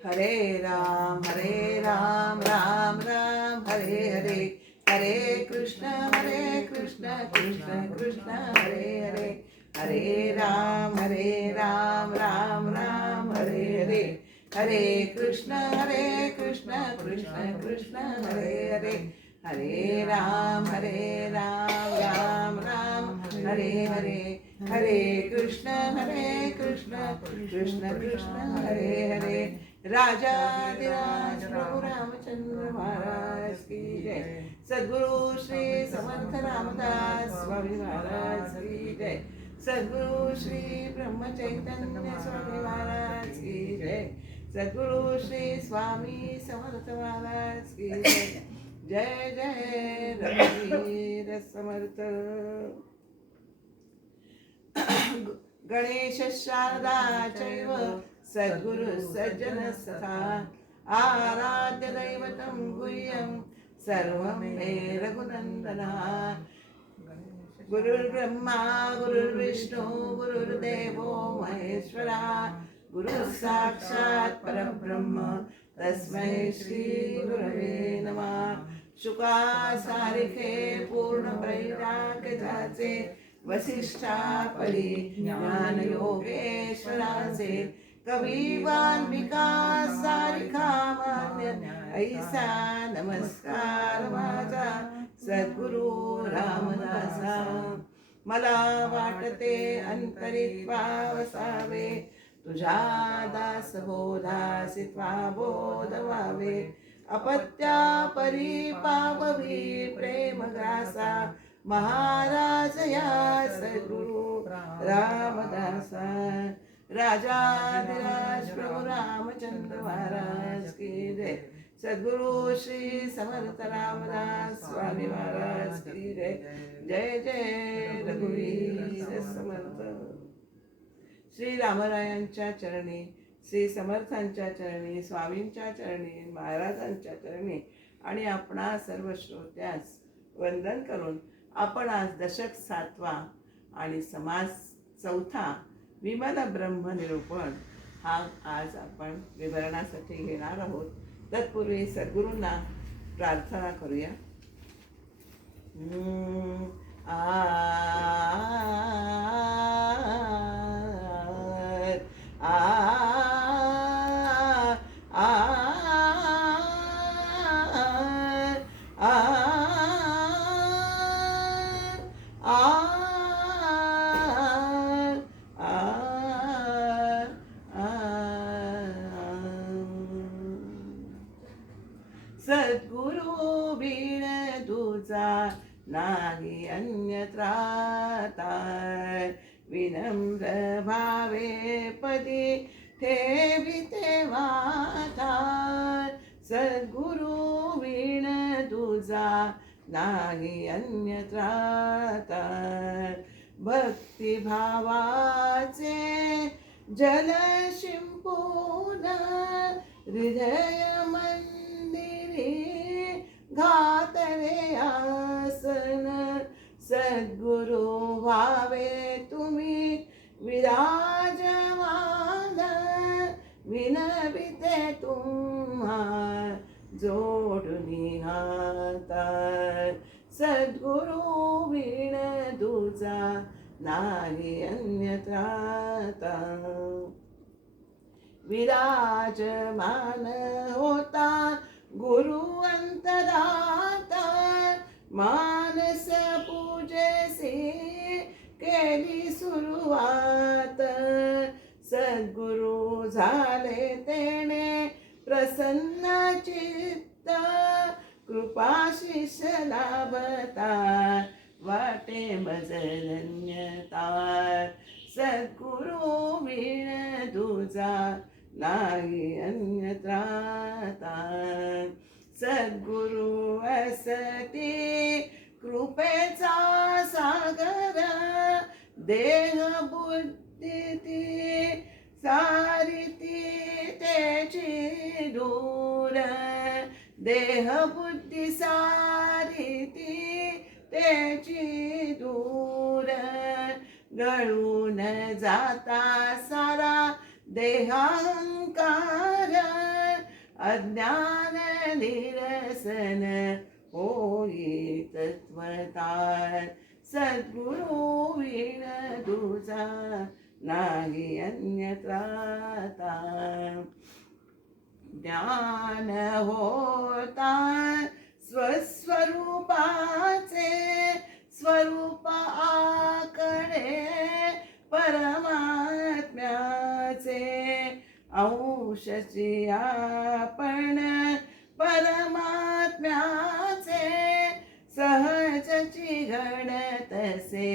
हरे राम राम राम हरे हरे, हरे कृष्ण कृष्ण कृष्ण हरे हरे, हरे राम राम राम हरे हरे, हरे कृष्ण कृष्ण कृष्ण हरे हरे, हरे राम राम राम हरे हरे, हरे कृष्ण कृष्ण कृष्ण हरे हरे। राजाधिराज प्रभु रामचंद्र महाराज की जय। सद्गुरु श्री समर्थ रामदास स्वामी महाराज की जय। सद्गुरु श्री ब्रह्म चैतन्य स्वामी महाराज की जय। सद्गुरु श्री स्वामी समर्थ महाराज की जय। जय जय रघुवीर समर्थ। गणेश शारदा चैव सद्गुरु सज्जन सखा, आराध्य दैवतं गुह्यं सर्वं मे रघुनन्दना। गुरुर्ब्रह्मा गुरुर्विष्णु गुरुर्देवो महेश्वरा, गुरु साक्षात् परब्रह्म तस्मै श्री गुरवे नमः। शुका सारिखे पूर्ण प्रैराग जाचे, वसिष्ठा परी ज्ञान योगेश्वराचे, कवी वाल्मिका सारिखा मान्य ऐसा नमस्कार माझा सद्गुरु रामदासा। मला वाटते अंतरी पावसावे, तुझ्या दास बोधासी बोध व्हावे, अपत्या परी पाववी प्रेम ग्रासा, महाराज या सद्गुरु रामदासा। राजाधिराज प्रभु रामचंद्र महाराज की जय। सद्गुरु श्री समर्थ रामदास स्वामी महाराज की जय। जय जय रघुवीर समर्थ। श्री रामरायांच्या चरणी, श्री समर्थांच्या चरणी, स्वामींच्या चरणी, महाराजांच्या चरणी आणि आपणा सर्व श्रोत्यास वंदन करून आपण आज दशक 7वा आणि समास 4था विमल ब्रह्मनिरूपण हा आज आपण विवरणासाठी घेणार आहोत। तत्पूर्वी सद्गुरूंना प्रार्थना करूया। सद्गुरु बिन तुझा नाही अन्यत्राता, विनम्र भावे पदी ठेविते माता। सद्गुरु बिन तुझा नाही अन्यत्राता, भक्ती भावाचे जल शिंपून हृदय घातले आसन। सद्गुरु व्हावे तुम्ही विराजमान, विनविते तुम्हा जोडुनी हाता। सद्गुरु बिन तुझा नाही अन्यत्राता, विराजमान होता गुरु अंतरात, मानस पूजेसी केली सुरुवात। सद्गुरु झाले तेने प्रसन्न चित्त, कृपा शिष्य लाभता वाटे बजलन्यता। सद्गुरु बिन तुझा नाही अन्यत्राता, सद्गुरु असती कृपेचा सागर, देह बुद्धी सारिती त्याची दूर। देह बुद्धी सारिती त्याची दूर, गळून जाता सारा देहांकार अज्ञान निरसन होई तत्वता सद्गुरु विण तुझा नाही अन्यत्राता ज्ञान होता स्वस्वरूपाचे स्वरूप आकडे परमात्म्याचे अंशची आपण परमात्म्याचे सहजची घडतसे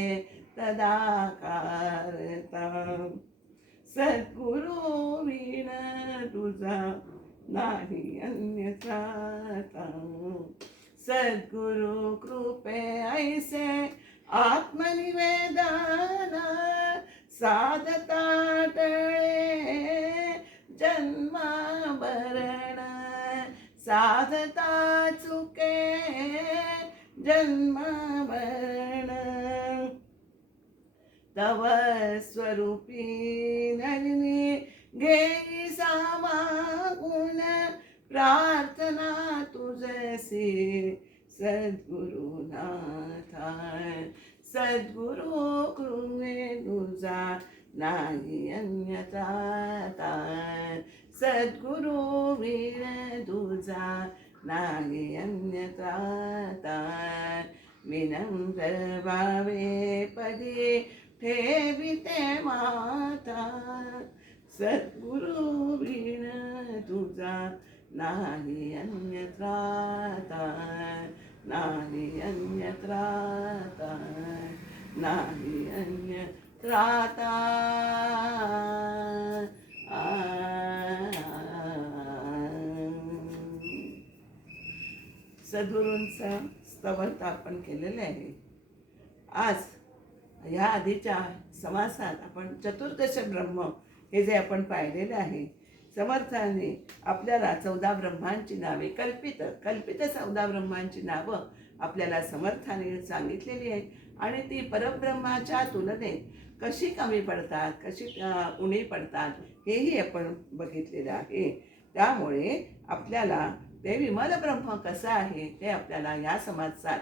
तदाकारता सद्गुरु विण तुझा नाही अन्यत्राता सद्गुरु कृपे ऐसे आत्मनिवेदन साधता टळे जन्म मरण साधता चुके जन्म मरण तव स्वरूपी नलिनी घेई सामागुण प्रार्थना तुझसी सद्गुरुनाथा सद्गुरु कृपे तुझा नाही अन्यत्राता सद्गुरु विण तुझा नाही अन्यत्राता विनम्र भावे पदी ठेविते माता सद्गुरु विण तुझा नाही अन्यत्राता नाही अन्यत्राता नाही अन्यत्राता सद्गुरूंचा स्तवन आपण केलेलं आहे. आज ह्या आधीच्या समासात आपण चतुर्दश ब्रह्म हे जे आपण पाहिलेलं आहे, समर्थाने आपल्याला 14 ब्रह्मांची नावे कल्पित 14 ब्रह्मांची नावं आपल्याला समर्थाने सांगितलेली आहेत आणि ती परब्रह्माच्या तुलनेत कशी कमी पडतात, कशी उणी पडतात हेही आपण बघितलेलं आहे. त्यामुळे आपल्याला ते विमल ब्रह्म कसं आहे ते आपल्याला या समासात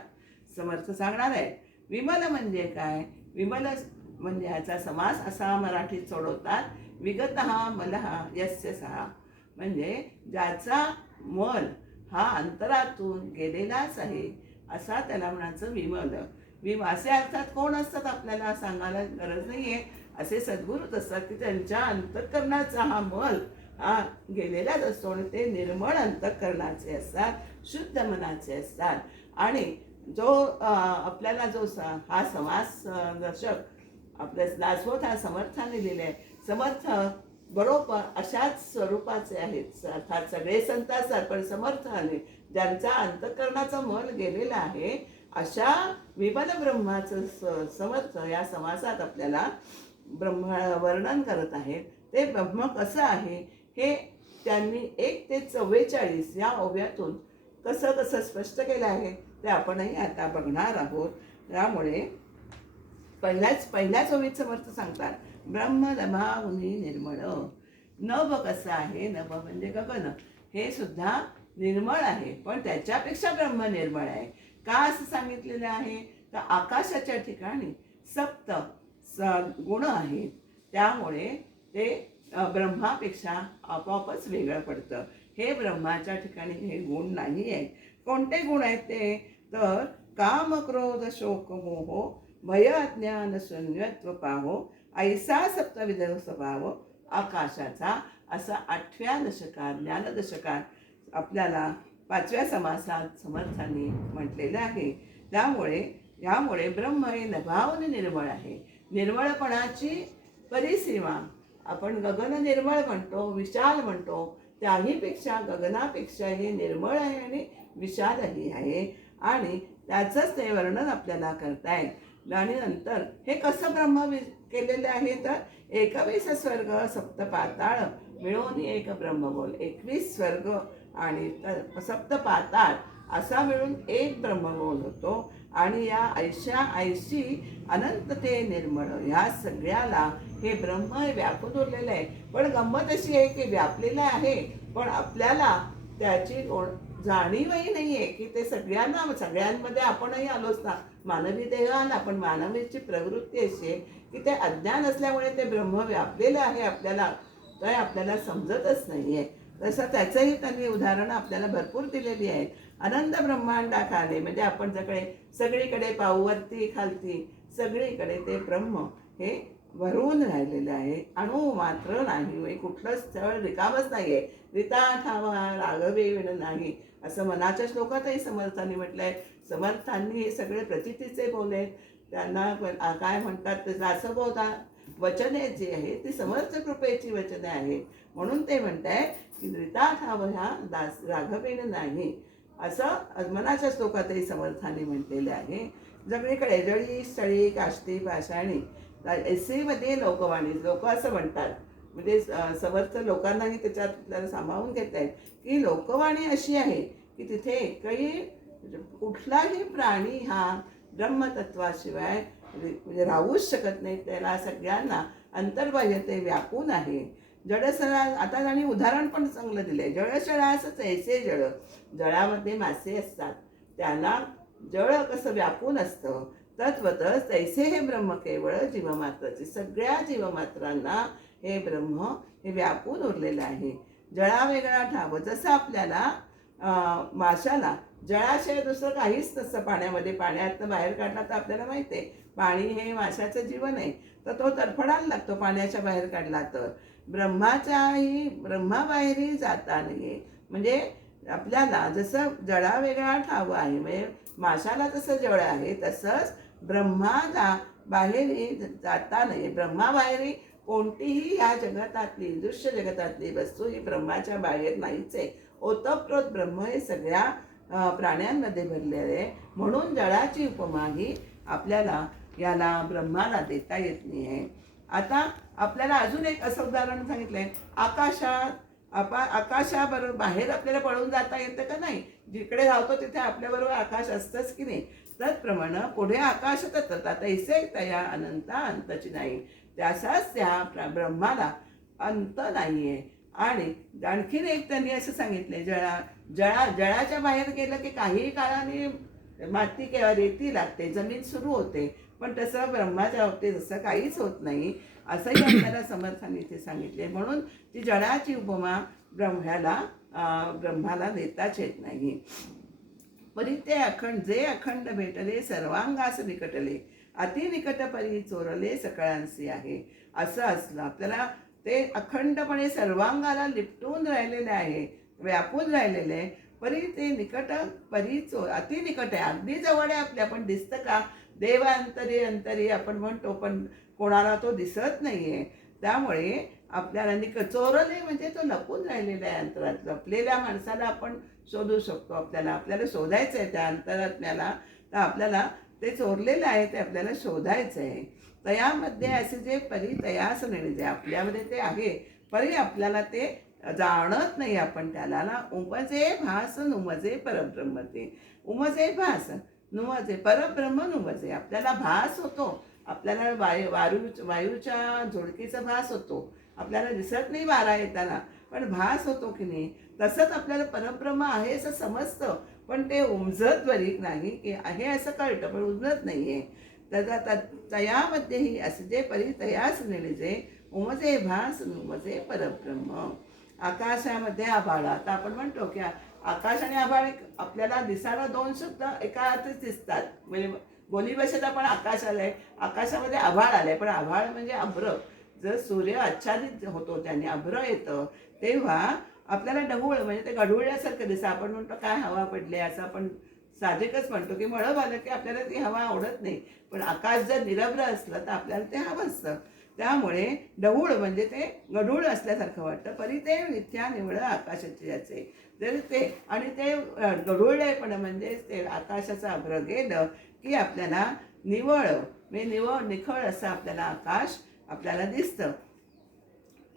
समर्थ सांगणार आहे. विमल म्हणजे काय? विमल म्हणजे ह्याचा समास असा मराठीत सोडवतात, विगतः मलः यस्य सः, म्हणजे ज्याचा मल हा अंतरातून गेलेलाच आहे असा त्याला म्हणायचं विमल. असे अर्थात कोण असतात आपल्याला सांगायला गरज नाही आहे. असे सद्गुरूच असतात की त्यांच्या अंतःकरणाचा हा मल हा गेलेलाच असतो आणि ते निर्मळ अंतःकरणाचे असतात, शुद्ध मनाचे असतात. आणि जो आपल्याला जो हा समास दर्शक आपल्या दासबोध हा समर्थाने दिले, समर्थ बरोबर अशाच स्वरूपाचे आहेत. अर्थात सगळे संत असतात पण समर्थ आले ज्यांचा अंतःकरणाचा मल गेलेला आहे अशा विमल ब्रह्माचं समर्थ या समासात आपल्याला ब्रह्म वर्णन करत आहेत. ते ब्रह्म कसं आहे हे त्यांनी 1 ते 44 या ओव्यातून कसं कसं स्पष्ट केलं आहे ते आपणही आता बघणार आहोत. त्यामुळे पहिल्याच ओवीत समर्थ सांगतात, ब्रह्म नभावनी निर्मळ. नभ कसं आहे? नभ म्हणजे गगन, हे सुद्धा निर्मळ आहे पण त्याच्यापेक्षा ब्रह्म निर्मळ आहे. का असं सांगितलेलं आहे? तर आकाशाच्या ठिकाणी 7 गुण आहेत, त्यामुळे ते ब्रह्मापेक्षा आपोआपच वेगळं पडतं. हे ब्रह्माच्या ठिकाणी हे गुण नाही आहेत. कोणते गुण आहेत ते? तर काम क्रोध शोक मोह भय अज्ञान शून्यत्व पाहो ऐसा सप्तविध स्वभाव आकाशाचा, असा 8व्या दशकात ज्ञानदशकात आपल्याला 5व्या समासात समर्थांनी म्हटलेलं आहे. यामुळे ब्रह्म हे नभावने निर्मळ आहे. निर्मळपणाची परिसीमा आपण गगन निर्मळ म्हणतो, विशाल म्हणतो, त्याहीपेक्षा गगनापेक्षा हे निर्मळ आहे आणि विशालही आहे आणि त्याचंच ते वर्णन आपल्याला करतायत. आणि नंतर हे कसं ब्रह्म केलेले आहे तर 21 स्वर्ग 7 पाताळ मिळून एक ब्रह्म बोल. 21 स्वर्ग आणि 7 पाताळ असा मिळून एक ब्रह्मगोण होतो. आणि या ऐशी अनंत ते निर्मळ ह्या सगळ्याला हे ब्रह्म हे व्यापून उरलेलं आहे. पण गंमत अशी आहे की व्यापलेलं आहे, पण आपल्याला त्याची जाणीवही नाही आहे की ते सगळ्यांमध्ये आपणही आलोच ना. मानवी देह आला, पण मानवीची प्रवृत्ती अशी आहे की ते अज्ञान असल्यामुळे ते ब्रह्म व्यापलेलं आहे आपल्याला, तर आपल्याला समजतच नाही आहे. तसं त्याचंही त्यांनी उदाहरणं आपल्याला भरपूर दिलेली आहेत. अनंत ब्रह्मांडाखाली म्हणजे आपण सगळीकडे पाहू, वरती खालती सगळीकडे ते ब्रह्म हे भरून राहिलेलं आहे. अणु मात्र नाही, म्हणजे कुठलं स्थळ रिकामच नाहीये. रिता ठावा राघवेण नाही, असं मनाच्या श्लोकातही समर्थांनी म्हटलंय. समर्थांनी हे सगळे प्रचितीचे बोले, त्यांना काय म्हणतात ते दासबोधा वचने जी आहे ती समर्थ कृपेची वचने आहेत. म्हणून ते म्हणताय की रिता ठाव ह्या दास राघवेण नाही, असं मनाच्या श्लोकातही समर्थांनी म्हटलेले आहे. सगळीकडे जळी स्थळी काष्टी पाषाणी एसेमध्ये लोकवाणी, लोक असं म्हणतात, म्हणजे समर्थ लोकांनाही त्याच्यात आपल्याला सामावून घेत आहेत की लोकवाणी अशी आहे की तिथे एकही कुठलाही प्राणी हा ब्रह्मतत्वाशिवाय म्हणजे राहूच शकत नाही. त्याला सगळ्यांना अंतर्बाह्य ते व्यापून आहे. जडसळा, आता त्यांनी उदाहरण पण चांगलं दिलंय. जळशळासच ऐसे जळ, जळामध्ये मासे असतात, त्यांना जळ कसं व्यापून असतं, तत्वतच तैसे हे ब्रह्म केवळ जीवमात्राचे, सगळ्या जीवमात्रांना हे ब्रह्म हे व्यापून उरलेलं आहे. जळा वेगळा ठाव, जसं आपल्याला माशाला जळाशिवाय दुसरं काहीच नसतं पाण्यामध्ये. पाण्यातनं बाहेर काढला तर आपल्याला माहिती आहे पाणी हे माशाचं जीवन आहे, तर तो तडफडायला लागतो पाण्याच्या बाहेर काढला तर. ब्रह्माबाहेरही जाता नाही, म्हणजे आपल्याला जसं जळा वेगळा ठाव आहे, म्हणजे माशाला जसं जळ आहे तसंच ब्रह्माला बाहेरही जाता नाही. ब्रह्माबाहेरही कोणतीही या जगतातली दृश्य जगतातली वस्तू ही ब्रह्माच्या बाहेर नाहीच आहे. ओतप्रोत ब्रह्म हे सगळ्या प्राण्यांमध्ये भरलेले आहे. म्हणून जळाची उपमा ही आपल्याला याला ब्रह्माला देता येत नाही आहे. आता आपल्याला अजून एक असं उदाहरण सांगितलंय, आकाशाबरोबर बाहेर आपल्याला पळून जाता येतं का नाही? जिकडे धावतो तिथे आपल्याबरोबर आकाश असतंच की नाही? त्याचप्रमाणे पुढे आकाश तत्वता तैसे तया अनंता अंतची नाही, त्याचाच त्या ब्रह्माला अंत नाहीये. आणि आणखीन एक त्यांनी असं सांगितलंय, जळाच्या बाहेर गेलं की काही काळाने माती किंवा रेती लागते, जमीन सुरू होते, पण तसं ब्रह्माच्या बाबतीत असं काहीच होत नाही, असंही आपल्याला समर्थांनी इथे सांगितले. म्हणून ती जळाची उपमा ब्रह्माला देताच येत नाही. परी ते जे अखंड भेटले सर्वांगास निकटले, अति निकट परी चोरले सकळांसी आहे. असं असलं आपल्याला ते अखंडपणे सर्वांगाला लिपटून राहिलेले आहे, व्यापून राहिलेले आहे. परी ते निकट परी अति निकट आहे, अगदी जवळ आहे आपल्या, पण दिसतं का? देवांतरी अंतरी आपण म्हणतो, पण कोणाला तो दिसत नाहीये. त्यामुळे आपल्याला चोरले म्हणजे तो लपून राहिलेला आहे अंतरात. लपलेल्या माणसाला आपण शोधू शकतो. आपल्याला शोधायचं आहे त्या अंतरात्म्याला, तर आपल्याला ते चोरलेलं आहे ते आपल्याला शोधायचं आहे. तयामध्ये असे जे परी तयास निर्जे, आपल्यामध्ये ते आहे, परी आपल्याला ते जाणत नाही आपण त्याला ना. उमजे भास नुमजे परब्रह्म, ते उमजे भास नुमजे परब्रह्म नुमजे, आपल्याला भास होतो, आपल्याला वायूच्या झुळकीचा भास होतो, आपल्याला दिसत नाही वारा येताना, पण भास होतो की नाही. तसंच आपल्याला परब्रह्म आहे असं समजतं, पण ते उमजत वरीक नाही की आहे असं कळतं, पण उमजत नाहीये. तयामध्येही असे जे परी तयास निर्जे, उमजे भास नुमजे परब्रह्म. आकाशामध्ये आभाळ, आता आपण म्हणतो की आकाश आणि आभाळ आपल्याला दिसायला दोन शब्द एका अर्थच दिसतात. म्हणजे बोली भाषेत आपण आकाश आलंय, आकाशामध्ये आभाळ आलंय, पण आभाळ म्हणजे अभ्र. जर सूर्य आच्छादित होतो त्याने अभ्र येतं, तेव्हा आपल्याला ढगुळ म्हणजे ते गढुळल्यासारखं दिसतं. आपण म्हणतो काय हवा पडली, असं आपण साहजिकच म्हणतो की मळभ आलं की आपल्याला ती हवा आवडत नाही, पण आकाश जर निरभ्र असलं तर आपल्याला ते हवं असतं. त्यामुळे ढगुळ म्हणजे ते गढूळ असल्यासारखं वाटतं. परी ते नित्या निवळ आकाशाचे याचे, जर ते आणि ते गढूळलेपण म्हणजे ते आकाशाचं अभ्र गेलं की आपल्याला निवळ म्हणजे निखळ असं आपल्याला आकाश आपल्याला दिसतं.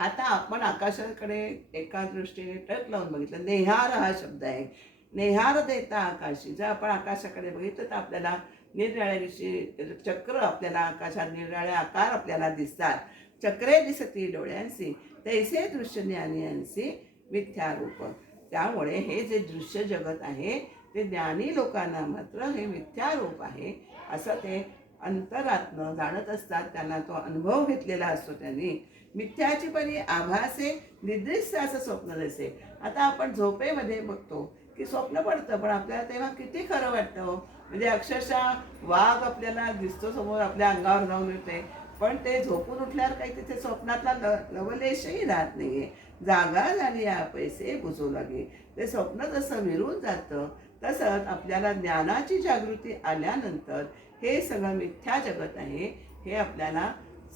आता आपण आकाशाकडे एका दृष्टीने टक लावून बघितलं. नेहार हा शब्द आहे. नेहार देता आकाशी. जर आपण आकाशाकडे बघितलं तर आपल्याला निरनिराळ्याची चक्र, आपल्याला आकाशात निरनिराळे आकार आपल्याला दिसतात. चक्रे दिसती डोळ्यांसी, तैसे दृश्य ज्ञानियांसी मिथ्यारूप. त्यामुळे हे जे दृश्य जगत आहे ते ज्ञानी लोकांना मात्र हे मिथ्यारूप आहे असं ते अंतरात्म जाणत असतात. त्यांना तो अनुभव घेतलेला असतो त्यांनी. मिथ्याची परी आभासे निद्रिस्त असं स्वप्न दिसे. आता आपण झोपेमध्ये बघतो की स्वप्न पडतं, पण आपल्याला तेव्हा किती खरं वाटतं. म्हणजे अक्षरशः वाघ आपल्याला दिसतो समोर, आपल्या अंगावर जाऊन येते, पण ते झोपून उठल्यावर काही तिथे स्वप्नातला लवलेशही राहत नाहीये. जागा झाली या पैसे बुजू लागे. ते स्वप्न जसं विरून जातं तसंच आपल्याला ज्ञानाची जागृती आल्यानंतर हे सगळं मिथ्या जगत आहे हे आपल्याला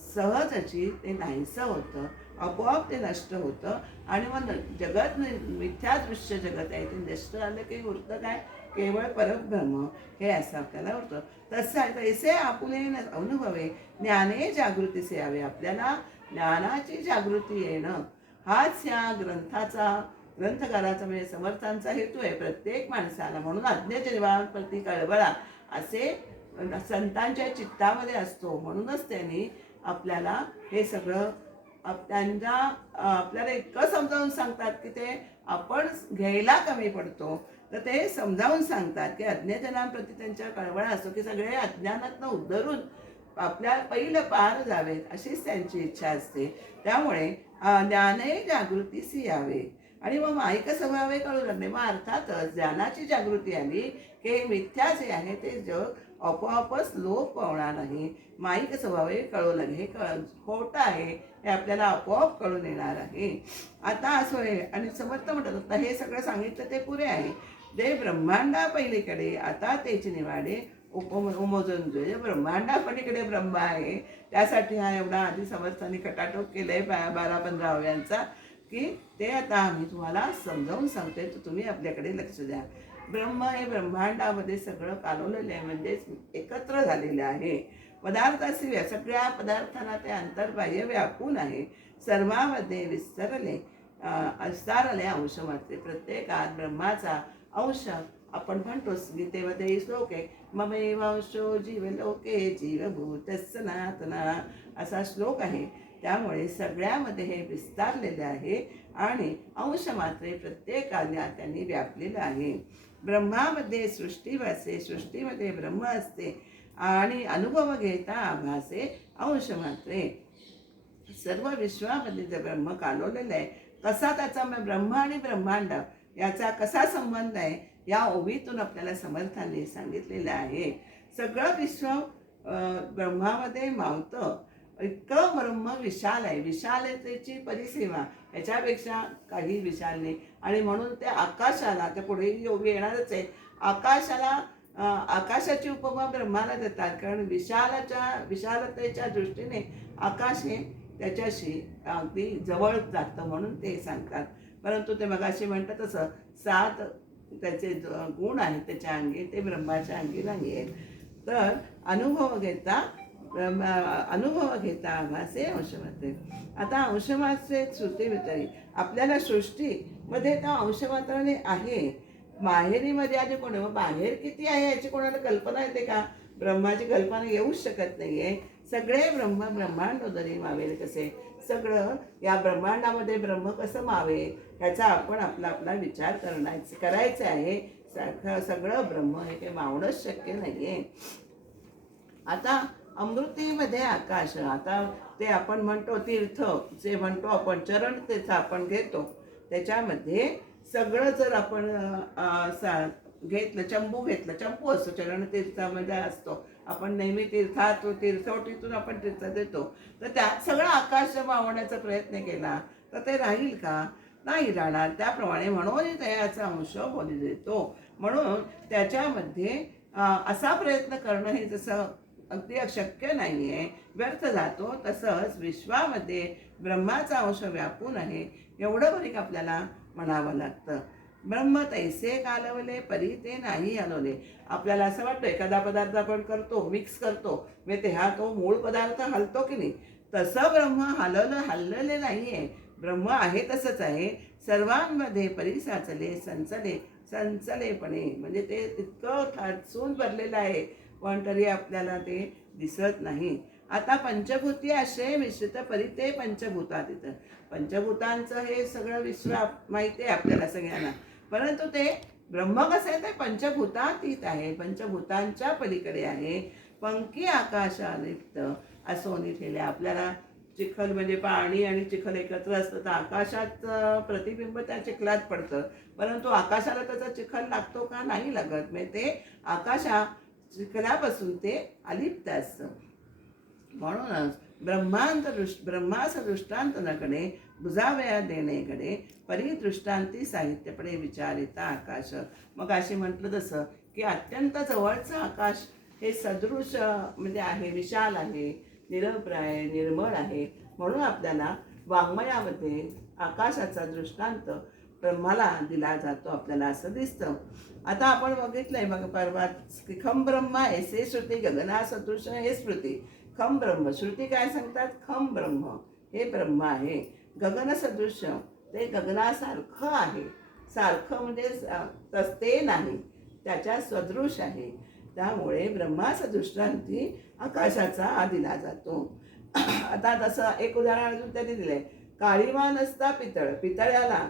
सहजची ते नाहीसं होतं, आपोआप ते नष्ट होतं. आणि मग जगत मिथ्या दृश्य जगत आहे ते नष्ट झालं की उरतं काय, केवळ परब्रह्म हे असं आपल्याला होतं. तसं तैसे आपुले अनुभवे ज्ञाने जागृतीचे यावे. आपल्याला ज्ञानाची जागृती येणं हाच या ग्रंथकाराचा म्हणजे समर्थांचा हेतू आहे प्रत्येक माणसाला. म्हणून अज्ञेच्या जीवांप्रती कळवळा असे संतांच्या चित्तामध्ये असतो. म्हणूनच त्यांनी आपल्याला हे सगळं त्यांना आपल्याला इतकं समजावून सांगतात की ते आपण घ्यायला कमी पडतो. तर ते समजावून सांगतात की अज्ञजनांप्रती त्यांच्या कळवळा असतो की सगळे अज्ञानातनं उद्धरून आपल्या पहिलं पार जावेत अशीच त्यांची इच्छा असते. त्यामुळे ज्ञानही जागृतीसी यावे आणि मग माईक स्वभावे कळू लागणे. मग अर्थातच ज्ञानाची जागृती आली की हे मिथ्या जे आहे ते जग आपोआपच लोप पावणार नाही. माईक स्वभावे कळू लागणे, हे खोटं आहे हे आपल्याला आपोआप कळून येणार आहे. आता असं आहे. आणि समर्थ म्हणतात आता हे सगळं सांगितलं ते पुरे आहे. जे ब्रह्मांडा पहिलीकडे आता त्याची निवाडे उमोजून जे ब्रह्मांडा पलीकडे ब्रह्म आहे. त्यासाठी हा एवढा आधी समर्थांनी कटाटोप केलंय 12-15 अव्यांचा की ते आता आम्ही तुम्हाला समजावून सांगतोय, तर तुम्ही आपल्याकडे लक्ष द्या. ब्रह्म हे ब्रह्मांडामध्ये सगळं कालवलेलं आहे, म्हणजेच एकत्र झालेलं आहे. पदार्थाशी सगळ्या पदार्थांना ते अंतर्बाह्य व्यापून आहे. सर्वांमध्ये विस्तारले अंश मात्र. प्रत्येकात ब्रह्माचा अंश आपण म्हणतो. गीतेमध्ये श्लोक आहे ममेव अंशो जीवलोके जीवभूत सनातना असा श्लोक आहे. त्यामुळे सगळ्यामध्ये हे विस्तारलेले आहे आणि अंश मात्रे प्रत्येकाला त्यांनी व्यापलेलं आहे. ब्रह्मामध्ये सृष्टी वासे, सृष्टीमध्ये ब्रह्म असते आणि अनुभव घेता आभासे अंश मात्रे. सर्व विश्वामध्ये जे ब्रह्म कालवलेलं आहे कसा त्याचा ब्रह्म आणि ब्रह्मांड याचा कसा संबंध आहे या ओवीतून आपल्याला समर्थांनी सांगितलेलं आहे. सगळं विश्व ब्रह्मामध्ये मावतं. इतकं ब्रह्म विशाल आहे. विशालतेची परिसेवा ह्याच्यापेक्षा काही विशाल नाही. आणि म्हणून ते आकाशाला, ते पुढे योगी येणारच आहे, आकाशाची उपमा ब्रह्माला देतात. कारण विशालतेच्या दृष्टीने आकाश हे त्याच्याशी अगदी जवळ जातं म्हणून ते सांगतात. परंतु ते मगाशी म्हणतात तसं 7 त्याचे गुण आहेत त्याच्या अंगी, ते ब्रह्माच्या अंगी नाही आहेत. तर अनुभव घेता आभासे अंशमात्रे. आता अंशमात्रे श्रुती वितरी. आपल्याला सृष्टीमध्ये त्या अंशमात्राने आहे. माहेरीमध्ये आधी कोण, मग बाहेर किती आहे याची कोणाला कल्पना येते का? ब्रह्माची कल्पना येऊच शकत नाहीये. सगळे ब्रह्मांड उदरी मावेल कसे. सगळं या ब्रह्मांडामध्ये ब्रह्म कसं मावे ह्याचा आपण आपला विचार करायचा आहे. सगळं ब्रह्म हे काही मावणंच शक्य नाहीये. आता अमृतीमध्ये आकाश, आता ते आपण म्हणतो तीर्थ जे म्हणतो आपण चरण तीर्थ आपण घेतो, त्याच्यामध्ये सगळं जर आपण घेतलं, चंपू असतो चरण तीर्थामध्ये असतो. आपण नेहमी तीर्थोटीतून आपण तीर्थ देतो. तर त्यात सगळं आकाश मावण्याचा प्रयत्न केला तर ते राहील का? नाही राहणार. त्याप्रमाणे म्हणून त्याचा अंश बोली देतो. म्हणून त्याच्यामध्ये असा प्रयत्न करणं हे जसं अगदी अशक्य नाही आहे, व्यर्थ जातो, तसंच विश्वामध्ये ब्रह्माचा अंश व्यापून आहे एवढं बरीक आपल्याला म्हणावं लागतं. ब्रह्म तैसे कालवले परी ते नाही हलवले. आपल्याला असं वाटतं एखादा पदार्थ आपण करतो, मिक्स करतो, मग तेव्हा तो मूळ पदार्थ हलतो की नाही, तसं ब्रह्म हललेले नाही आहे. ब्रह्म आहे तसंच आहे. सर्वांमध्ये परी साचले संचले चंचलेपणे, म्हणजे ते इतकं ठासून भरलेलं आहे पण तरी आपल्याला ते दिसत नाही. आता पंचभूती आश्रय मिश्रित परी ते पंचभूतात येतं. पंचभूतांचं हे सगळं विश्व माहिती आहे आपल्याला सगळ्यांना, परंतु ते ब्रह्म कसं आहे ते पंचभूतातीत आहे, पंचभूतांच्या पलीकडे आहे. पंकी आकाशालिप्त असोनी ठेल्या. आपल्याला चिखल म्हणजे पाणी आणि चिखल एकत्र असतं तर आकाशात प्रतिबिंब त्या चिखलात पडतं, परंतु आकाशाला त्याचा चिखल लागतो का? नाही लागत. म्हणजे ते आकाशा चिखलापासून ते अलिप्त असतं. म्हणूनच ब्रह्मास दृष्टांत नकडे बुजावया देणेकडे परिदृष्टांती साहित्यपडे विचारिता आकाश. मग असे म्हटलं तसं की अत्यंत जवळचं आकाश हे सदृश म्हणजे आहे, विशाल आहे, निरभ्राय निर्मळ आहे. म्हणून आपल्याला वाङ्मयामध्ये आकाशाचा दृष्टांत ब्रह्माला दिला जातो, आपल्याला असं दिसतं. आता आपण बघितलंय मग परवात खम ब्रह्मा ऐसे श्रुती गगना सदृश हे स्मृती. खम ब्रह्म, श्रुती काय सांगतात? खम ब्रह्म हे ब्रह्म आहे. गगन सदृश ते गगनासारखं आहे, सारखं म्हणजे ते नाही, त्याच्या सदृश आहे. त्यामुळे ब्रह्माचा दृष्टांती आकाशाचा दिला जातो. आता तसं एक उदाहरण अजून त्यांनी दिलंय. काळीमा नसता पितळ. पितळ्याला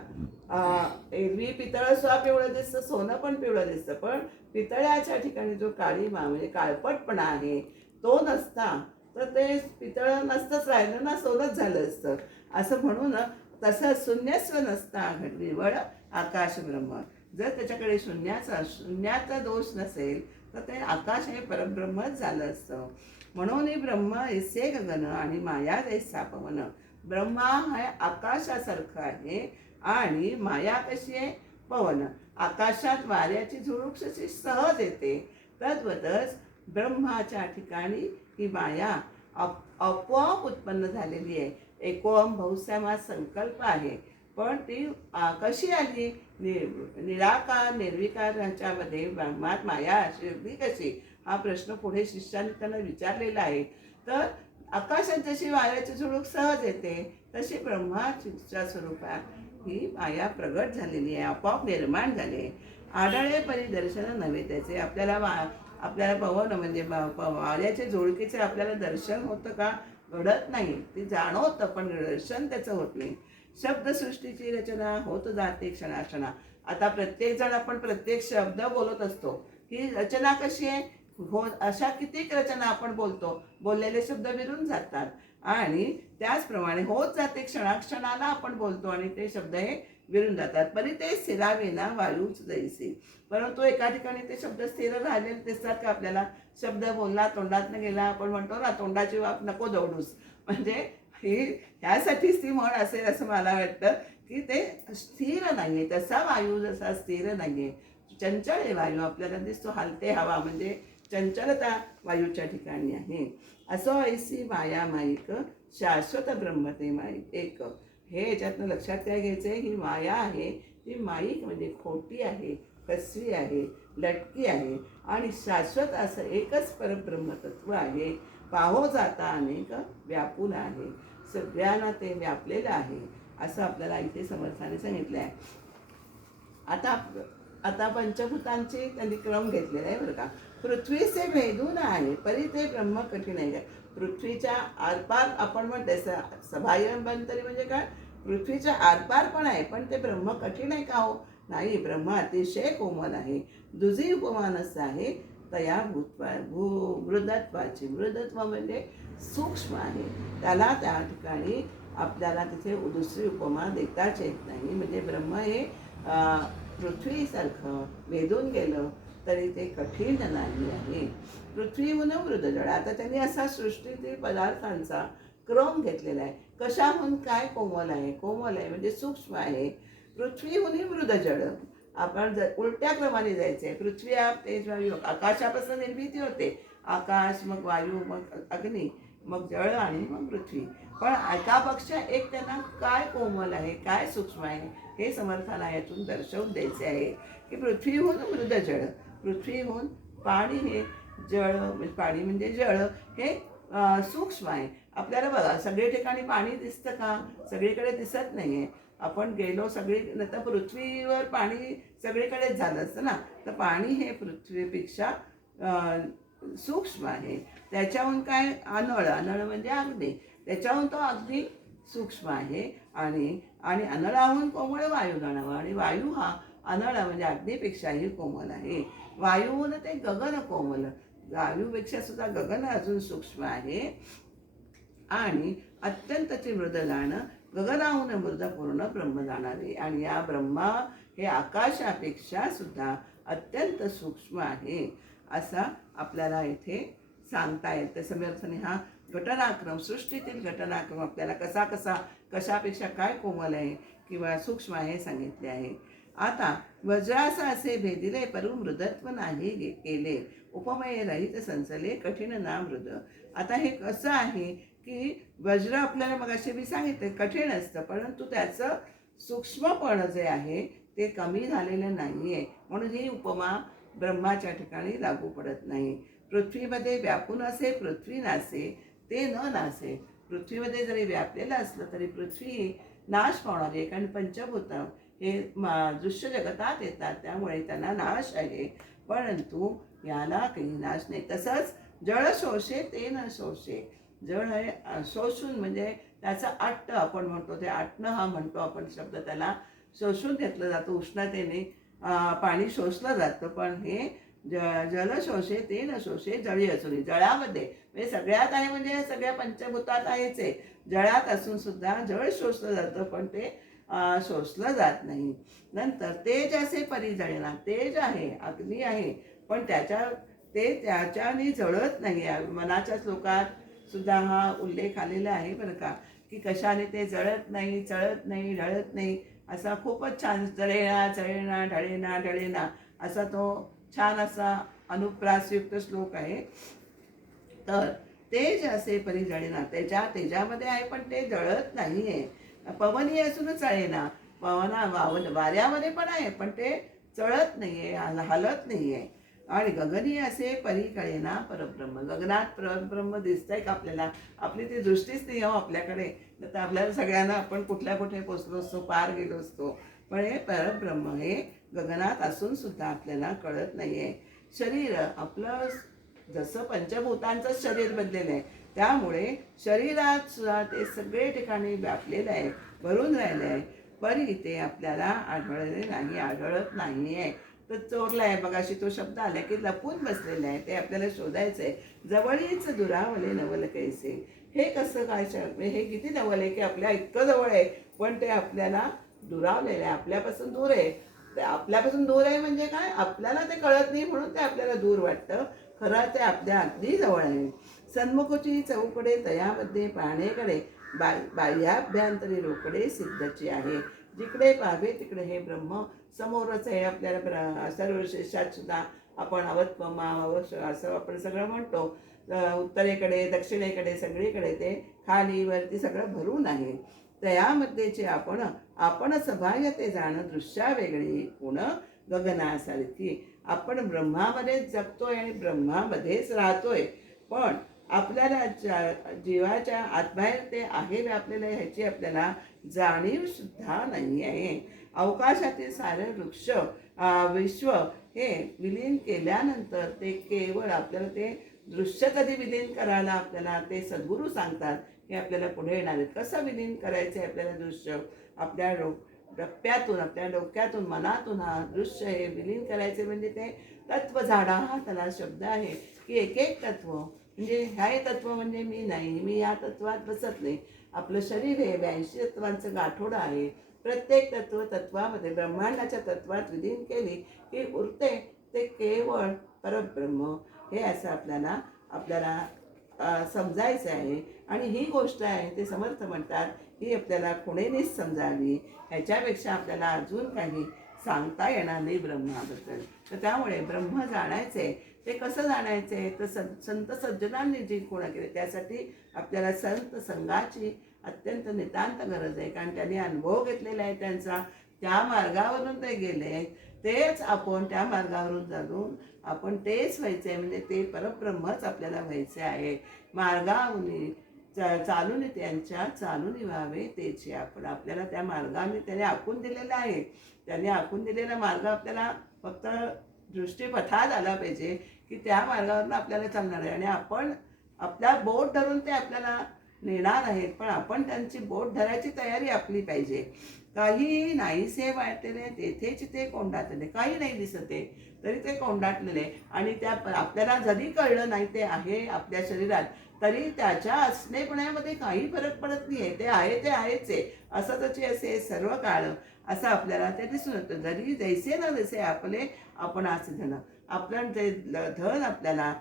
एरवी पितळ सुद्धा पिवळं दिसतं, सोनं पण पिवळं दिसतं, पण पितळ्याच्या ठिकाणी जो काळीमा म्हणजे काळपटपणा आहे तो नसता तर ते पितळ नसतंच राहिलं ना, सोनंच झालं असतं. असं म्हणून तसं शून्यस्व नसता निव्वळ आकाश ब्रह्म. जर त्याच्याकडे शून्याचा दोष नसेल तर ते आकाश हे परब्रह्मच झालं असतं. म्हणून ब्रह्म ऐसे गगन आणि माया जैसा पवन. ब्रह्मा हे आकाशासारखं आहे आणि माया कशी आहे? पवन. आकाशात वाऱ्याची झुळूक कशी सहज येते, तद्वतच ब्रह्माच्या ठिकाणी ही माया आपोआप उत्पन्न झालेली आहे. एकोम बहुसमा संकल्प आहे, पण ती कशी आली? निराकार निर्विकार ह्याच्यामध्ये ब्रह्मात माया शिरली कशी? हा प्रश्न पुढे शिष्याने त्यांना विचारलेला आहे. तर आकाशात जशी वाऱ्याची झुळूक सहज येते तशी ब्रह्माच्या स्वरूपात ही माया प्रगट झालेली आहे, आपोआप निर्माण झाली. आढळे परिदर्शन नव्हे त्याचे. आपल्याला पवन म्हणजे वाऱ्याच्या झुळकीचे आपल्याला दर्शन होतं का? घडत नाही. ती जाणवतं पण दर्शन त्याचं होत नाही. शब्दसृष्टीची रचना होत जाते क्षणाक्षणा. आता प्रत्येक जण आपण प्रत्येक शब्द बोलत असतो, ही रचना कशी आहे? हो, अशा कित्येक रचना आपण बोलतो, बोललेले शब्द विरून जातात आणि त्याचप्रमाणे होत जाते क्षणाक्षणाला आपण बोलतो आणि ते शब्द हे विरून जातात. परी ते स्थिरावेना वायूच जैसे. परंतु एका ठिकाणी ते शब्द स्थिर राहिलेले दिसतात का आपल्याला? शब्द बोलला, तोंडातनं गेला, आपण म्हणतो ना तोंडाची वाफ नको दौडूस. म्हणजे ह्यासाठीच ती म्हण असेल असं मला वाटतं की ते स्थिर नाहीये. तसा वायू जसा स्थिर नाहीये, चंचल आहे वायू. आपल्याला दिसतो हलते हवा, म्हणजे चंचलता वायूच्या ठिकाणी आहे. असो ऐसी माया माईक शाश्वत ब्रह्मते माईक एक. हे याच्यातनं लक्षात काय घ्यायचंय? ही माया आहे ती माईक म्हणजे खोटी आहे, फसवी आहे, लटकी आहे आणि शाश्वत असं एकच परब्रह्म तत्व आहे. पाहो जाता अनेक व्यापून आहे, सगळ्यांना ते व्यापलेलं आहे असं आपल्याला इथे समर्थाने सांगितलं आहे. आता पंचभूतांचे त्यांनी क्रम घेतलेला आहे बरं का. पृथ्वीचे भेदून आहे परी ते ब्रह्म कठीण आहे. पृथ्वीच्या आरपार आपण म्हणते सभायंबंतरी म्हणजे काय? पृथ्वीच्या आरपार पण आहे, पण ते ब्रह्म कठीण आहे का? हो नाही. ब्रह्म अतिशय कोमल आहे. दुजी उपमानच आहे तया मृदत्वाची. मृदत्व म्हणजे सूक्ष्म आहे, त्याला त्या ठिकाणी आपल्याला तिथे दुसरी उपमा देताच येत नाही. म्हणजे ब्रह्म हे पृथ्वीसारखं वेधून गेलं तरी ते कठीण नाही आहे. पृथ्वीहून मृदजळ. आता त्यांनी असा सृष्टीतील पदार्थांचा क्रम घेतलेला आहे. कशाहून काय कोमल आहे? कोमल आहे म्हणजे सूक्ष्म आहे. पृथ्वीहून मृदजळ. आपण उलट्या क्रमाने जायचंय. पृथ्वी आप तेज वायू. आकाशापासून निर्मिती होते. आकाश, मग वायू, मग अग्नी, मग जळ आणि मग पृथ्वी. पण एकापेक्षा एक त्यांना काय कोमल आहे, काय सूक्ष्म आहे हे समर्थाला यातून दर्शवून द्यायचे आहे की पृथ्वीहून मृदजळ. पृथ्वीहून पाणी हे जळ म्हणजे पाणी म्हणजे जळ हे सूक्ष्म आहे. आपल्याला बघा सगळे ठिकाणी पाणी दिसतं का? सगळीकडे दिसत नाही आहे. आपण गेलो सगळी, तर पृथ्वीवर पाणी सगळीकडेच झालं असतं ना. तर पाणी हे पृथ्वीपेक्षा सूक्ष्म आहे. त्याच्याहून काय अनळ, अनळ म्हणजे अग्नी, त्याच्याहून तो अगदी सूक्ष्म आहे. आणि आणि अनळाहून कोमळ वायू जाणावं, आणि वायू हा अनळ म्हणजे अग्नीपेक्षाही कोमल आहे. वायूहून ते गगन कोमल, वायूपेक्षा सुद्धा गगन अजून सूक्ष्म आहे. आणि अत्यंतची मृद जाणं, गगनाहून मृद पूर्ण ब्रह्म जाणावे. आणि या ब्रह्मा हे आकाशापेक्षा सुद्धा अत्यंत सूक्ष्म आहे, असा आपल्याला इथे सांगता येतं. समर्थाने हा घटनाक्रम, सृष्टीतील घटनाक्रम आपल्याला कशापेक्षा काय कोमल आहे किंवा सूक्ष्म आहे सांगितले आहे. आता वज्रास असे भेदिले परु मृदत्व नाही केले, उपमय रहित संचले कठीण ना मृद. आता हे कसं आहे की वज्र आपल्याला मगाशी मी सांगितलं कठीण असतं, परंतु त्याचं सूक्ष्मपण जे आहे ते कमी झालेलं नाही आहे. म्हणून ही उपमा ब्रह्माच्या ठिकाणी लागू पडत नाही. पृथ्वीमध्ये व्यापून असे पृथ्वी नासे, ते न नासे. पृथ्वीमध्ये जरी व्यापलेलं असलं तरी पृथ्वी नाश पावणारी आहे, कारण पंचभूत हे दृश्य जगतात येतात, त्यामुळे त्यांना नाश आहे. परंतु याला काही नाश नाही. तसंच जळ शोषे ते न शोषे. जळ हे शोषून म्हणजे त्याचं आटणं आपण म्हणतो, ते आटणं हा म्हणतो आपण शब्द, त्याला शोषून घेतलं जातं. उष्णतेने पाणी शोषलं जातं. पण हे जल शोषे ते न शोषे जळी असून, जळामध्ये म्हणजे सगळ्यात आहे, म्हणजे सगळ्या पंचभूतात आहेच आहे. जळात असून सुद्धा जळ शोषलं जातं, पण ते शोषलं जात नाही. नंतर तेज असे परी जळेना, तेज आहे, अग्नी आहे, पण त्याच्याने जळत नाही. मनाच्या श्लोकात सुद्धा हा उल्लेख आलेला आहे बरं का, की कशाने ते जळत नाही, चळत नाही, ढळत नाही, असा खूपच छान जळेना चळेना ढळेना ढळेना असा तो छान असा अनुप्रासयुक्त श्लोक आहे. तर तेज असे परी जळेना, तेजामध्ये आहे पण ते जळत नाही आहे. पवनी असून चळेना, वाऱ्यामध्ये पण आहे पण ते चळत नाही आहे, हलत नाही आहे. आणि गगनी असे परी कळेना परब्रह्म, गगनात परब्रह्म दिसतंय का आपल्याला? आपली ती दृष्टीच नाही हो आपल्याकडे. तर आपल्याला सगळ्यांना आपण कुठे पोचलो असतो, पार गेलो असतो, पण हे परब्रह्म हे गगनात असून सुद्धा आपल्याला कळत नाही आहे. शरीर आपलं जसं पंचभूतांचं शरीर बनलेलं आहे, त्यामुळे शरीरात सुद्धा ते सगळे ठिकाणी व्यापलेलं आहे, भरून राहिलं आहे, परी ते आपल्याला आढळत नाही आहे. तर चोरला आहे बघाशी तो शब्द आला की लपून बसलेला आहे, ते आपल्याला शोधायचं आहे. जवळीच दुरावले नवल कैसे, हे कसं काय हे किती नवल आहे की आपल्या इतकं जवळ आहे पण ते आपल्याला दुरावलेलं आहे, आपल्यापासून दूर आहे. ते आपल्यापासून दूर आहे म्हणजे काय, आपल्याला ते कळत नाही म्हणून ते आपल्याला दूर वाटतं, खरं ते आपल्या अगदी जवळ आहे. सन्मुखची चौकडे तयामध्ये पाहणेकडे, बाह्याभ्यंतरी रोकडे सिद्धची आहे. जिकडे पाहावे तिकडे हे ब्रह्म समोरच आहे आपल्याला. सर्व शेषात सुद्धा आपण अवत्वमा असं आपण सगळं म्हणतो. उत्तरेकडे दक्षिणेकडे सगळीकडे ते खाली वरती सगळं भरून आहे. तयामध्येचे आपण सभाय ते जाणं, दृश्या वेगळी गुण गगनासारखी. आपण ब्रह्मामध्येच जगतोय आणि ब्रह्मामध्येच राहतोय, पण आपल्याला जीवाच्या आतबाहेर ते आहे व्यापलेलं आहे ह्याची आपल्याला जाणीव सुद्धा नाही आहे. अवकाशातील सारे वृक्ष विश्व हे विलीन केल्यानंतर ते केवळ आपल्याला ते दृश्य कधी विलीन करायला आपल्याला ते सद्गुरू सांगतात, हे आपल्याला पुढे येणार आहेत. कसं विलीन करायचं आहे आपल्याला दृश्य? आपल्या आपल्या डोक्यातून मनातून हा दृश्य हे विलीन करायचे, म्हणजे ते तत्व झाडा हा त्याला शब्द आहे की एक एक तत्व, म्हणजे हे तत्व म्हणजे मी नाही, मी या तत्वात बसत नाही. आपलं शरीर हे 82 तत्वांचं गाठोडं आहे. प्रत्येक तत्वामध्ये ब्रह्मांडाच्या तत्वात विलीन केली की उरते ते केवळ परब्रह्म, हे असं आपल्याला समजायचं आहे. आणि ही गोष्ट आहे ते समर्थ म्हणतात ही आपल्याला खुणेनेच समजावी, ह्याच्यापेक्षा आपल्याला अजून काही सांगता येणार नाही ब्रह्माबद्दल. तर त्यामुळे ब्रह्म जाणायचे, ते कसं जाणायचे तर संत सज्जनांनी जी खुणा केली, त्यासाठी आपल्याला संत संघाची अत्यंत नितांत गरज आहे. कारण त्यांनी अनुभव घेतलेला आहे त्यांचा, त्या मार्गावरून ते गेले, तेच आपण त्या मार्गावरून जाऊन आपण तेच व्हायचं आहे, म्हणजे ते परब्रह्मच आपल्याला व्हायचे आहे. मार्गावरून चालून त्यांच्या चालून व्हावे तेचे आपण. आपल्याला त्या मार्गाने त्याने आखून दिलेला आहे. त्याने आखून दिलेला मार्ग आपल्याला फक्त दृष्टीपथात आला पाहिजे की त्या मार्गावरून आपल्याला चालणार आहे. आणि आपण आपल्या बोट धरून ते आपल्याला नेणार आहेत, पण आपण त्यांची बोट धरायची तयारी आपली पाहिजे. काही नाहीसे वाटले तेथेच ते कोंडाटले. काही नाही दिसत आहे तरी ते कोंडाटलेले. आणि त्या आपल्याला जरी कळलं नाही ते आहे आपल्या शरीरात, तरी त्याच्या असणेपणामध्ये काही फरक पडत नाही आहे. ते आहे ते आहेच आहे, असं त्याचे असे सर्व काळ असं आपल्याला ते दिसून येतं. जरी जैसे ना जैसे आपले आपण असं धन, आपण ते धन आपल्याला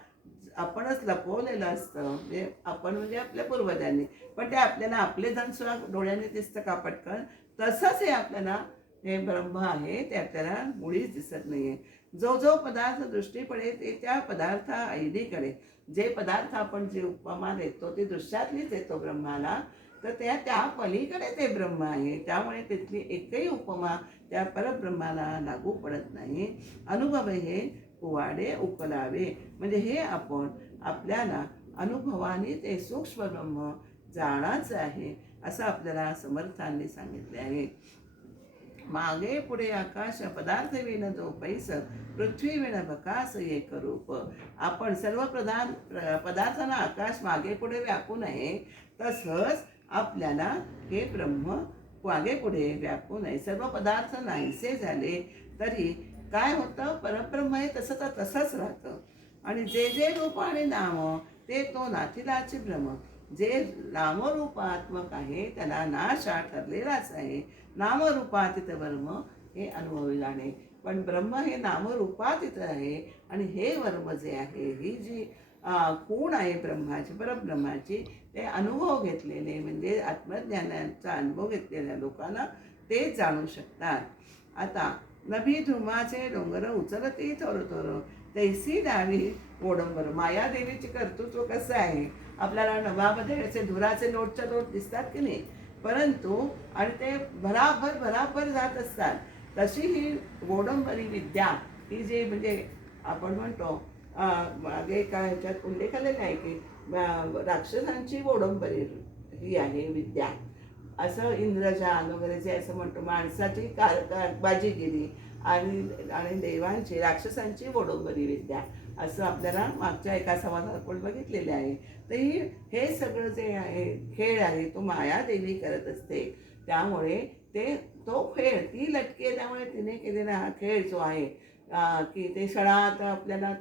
आपणच लपवलेलं असतं. म्हणजे आपण म्हणजे आपल्या पूर्वजांनी, पण ते आपल्याला आपले धन सुद्धा डोळ्याने दिसतं का पटकन, तसंच हे आपल्याला हे ब्रह्म आहे ते आपल्याला मुळीच दिसत नाहीये. जो जो पदार्थ दृष्टी पडे ते त्या पदार्थ ऐदीकडे. जे पदार्थ आपण जे उपमा देतो ते दृश्यातलीच येतो ब्रह्माला, तर त्या त्या पलीकडे ते ब्रह्म आहे. त्यामुळे तिथली एकही उपमा त्या परब्रह्माला लागू पडत नाही. अनुभव हे कुवाडे उकलावे. म्हणजे हे आपण आपल्याला अनुभवाने ते सूक्ष्म ब्रह्म जाणाच आहे असं आपल्याला समर्थांनी सांगितले आहे. मागे पुढे आकाश पदार्थ विण जो पैस, पृथ्वी विण बकास एक रूप. आपण सर्व प्रधान पदार्थांना आकाश मागे पुढे व्यापून आहे, तसंच आपल्याला हे ब्रह्म मागे पुढे व्यापून आहे. सर्व पदार्थ नाहीसे झाले तरी काय होतं, परब्रह्म हे तसं तर तसंच राहतं. आणि जे जे रूप आणि नाम ते तो नाथिलाचे भ्रम. जे नामरूपात्मक आहे त्याला नाश हा ठरलेलाच आहे. नामरूपातीत ब्रह्म हे अनुभवी जाणे. पण ब्रह्म हे नामरूपातीत आहे. आणि हे वर्म जे आहे, ही जी खूण आहे ब्रह्माची, परब्रह्माची, ते अनुभव घेतलेले म्हणजे आत्मज्ञानाचा अनुभव घेतलेल्या लोकांना ते जाणू शकतात. आता नभी धुमाचे डोंगर उचलती थोर थोर, तैसी डावी ओडंबर. मायादेवीचे कर्तृत्व कसं आहे, आपल्याला नभामध्ये असे धुराचे लोटच्या लोट दिसतात की नाही, परंतु आणि ते भराभर भराभर जात असतात. तशी ही गोडंबरी विद्या, ही जी म्हणजे आपण म्हणतो मागे काय ह्याच्यात उल्लेख आलेला आहे की राक्षसांची गोडंबरी ही आहे विद्या, असं इंद्रजान वगैरे जे असं म्हणतो. माणसाची बाजीगिरी आणि आणि देवांची राक्षसांची गोडंबरी विद्या, असं आपल्याला मागच्या एका संवादात आपण बघितलेले आहे. तर हे सगळं जे आहे खेळ आहे तो मायादेवी करत असते. त्यामुळे तो खेळ ती लटकी आहे, त्यामुळे तिने केलेला हा खेळ जो आहे की ते क्षणात आपल्याला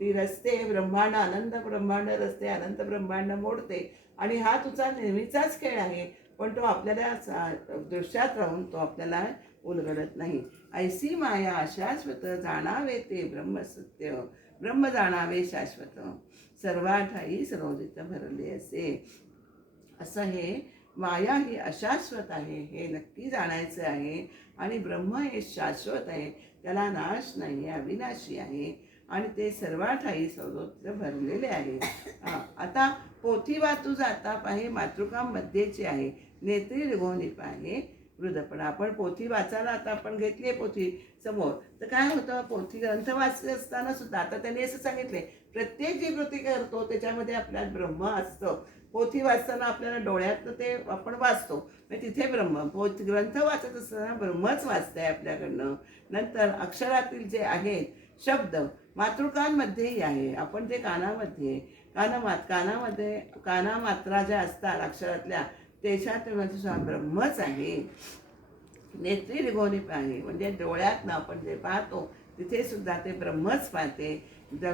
ती रस्ते ब्रह्मांड, अनंत ब्रह्मांड रस्ते, अनंत ब्रह्मांड मोडते. आणि हा तुझा नेहमीचाच खेळ आहे, पण तो आपल्याला दृश्यात राहून तो आपल्याला उलगडत नाही. ऐसी माया शाश्वत जाणावे ते ब्रह्मसत्य, ब्रह्म जाणावे शाश्वत, सर्वाठाई सर्वजित भरले असे. असं हे माया ही अशाश्वत आहे, हे नक्की जाणायचं आहे. आणि ब्रह्म हे शाश्वत आहे, त्याला नाश नाही, अविनाशी आहे. आणि ते सर्वाठाई सर्वत्र भरलेले आहे. आता पोथी वाचू जाता पाहे मातृका मध्येची आहे, नेत्री रिगोनी पाहे वृद्धपण. आपण पोथी वाचायला आता आपण घेतली आहे पोथी समोर, तर काय होतं, पोथी ग्रंथ वाचत असताना सुद्धा आता त्यांनी असं सांगितले, प्रत्येक जी कृती करतो त्याच्यामध्ये आपल्यात ब्रह्म असतं. पोथी वाचताना आपल्याला डोळ्यातनं ते आपण वाचतो, म्हणजे तिथे ब्रह्म. ग्रंथ वाचत असताना ब्रह्मच वाचतंय आपल्याकडनं. नंतर अक्षरातील जे आहेत शब्द मातृकांमध्येही आहे. आपण जे कानामध्ये कानामात्रा ज्या असतात अक्षरातल्या, त्याच्यात सुद्धा ब्रह्मच आहे. नेत्री रिगोनी आहे, म्हणजे डोळ्यातनं आपण जे पाहतो तिथे सुद्धा ते ब्रह्मच पाहते.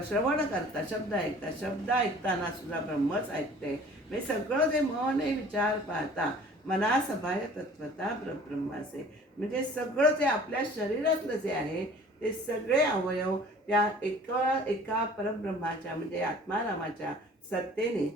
श्रवण करता शब्द ऐकताना सुद्धा ब्रह्मच ऐकते. म्हणजे सगळं जे मन आहे विचार पाहता मना सभाय तत्वता ब्रह्माचे. म्हणजे सगळं जे आपल्या शरीरातलं जे आहे ते सगळे अवयव त्या एका परब्रह्माच्या म्हणजे आत्मारामाच्या सत्तेने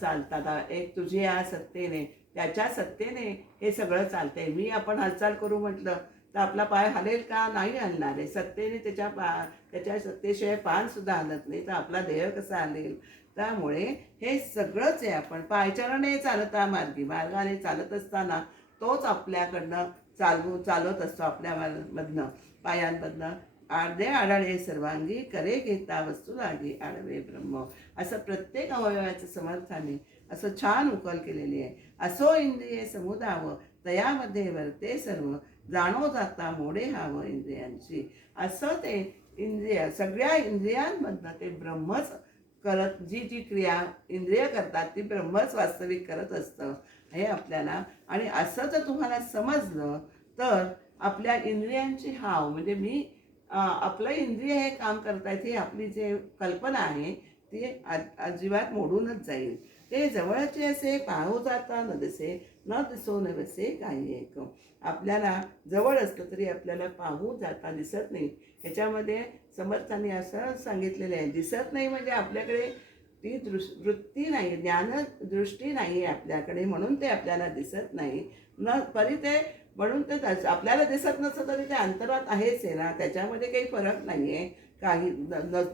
चालतात. एक तुझ्या सत्तेने, त्याच्या सत्तेने हे सगळं चालतंय. आपण हालचाल करू म्हटलं तर आपला पाय हलेल का, नाही हलणार आहे. सत्तेने त्याच्या सत्तेशिवाय पान सुद्धा हलत नाही, तर आपला देह कसा हलेल. त्यामुळे हे सगळंच आहे. आपण पायचाराने चालता मार्गाने चालत असताना तोच आपल्याकडनं चालत असतो आपल्या मधनं पायांमधनं. आडे आढळे सर्वांगी करे घेता वस्तू लागी आडवे ब्रह्म. असं प्रत्येक अवयवाच्या समर्थाने असं छान उकल केलेली आहे. असो इंद्रिये समुदाव तयामध्ये वर्ते सर्व, जाणो जाता मोडे हाव इंद्रियांची. असं ते इंद्रिय, सगळ्या इंद्रियांमधनं ते ब्रह्मच करत, जी जी क्रिया इंद्रिय करतात ती ब्रह्मच वास्तविक करत असतं हे आपल्याला. आणि असं जर तुम्हाला समजलं तर आपल्या इंद्रियांची हाव म्हणजे मी आपलं इंद्रिय हे काम करतायत ही आपली जे कल्पना आहे ती अजिबात मोडूनच जाईल. ते जवळचे असे पाहू जाता न दिसे, न दिसो न बसे काही एक. आपल्याला जवळ असलं तरी आपल्याला पाहू जाता दिसत नाही. ह्याच्यामध्ये समर्थांनी असं सांगितलेलं आहे, दिसत नाही म्हणजे आपल्याकडे ती वृत्ती नाही, ज्ञानदृष्टी नाही आहे आपल्याकडे, म्हणून ते आपल्याला दिसत नाही. न तरी ते म्हणून ते आपल्याला दिसत नसतं तरी ते अंतरात आहेच आहे ना, त्याच्यामध्ये काही फरक नाही आहे. काही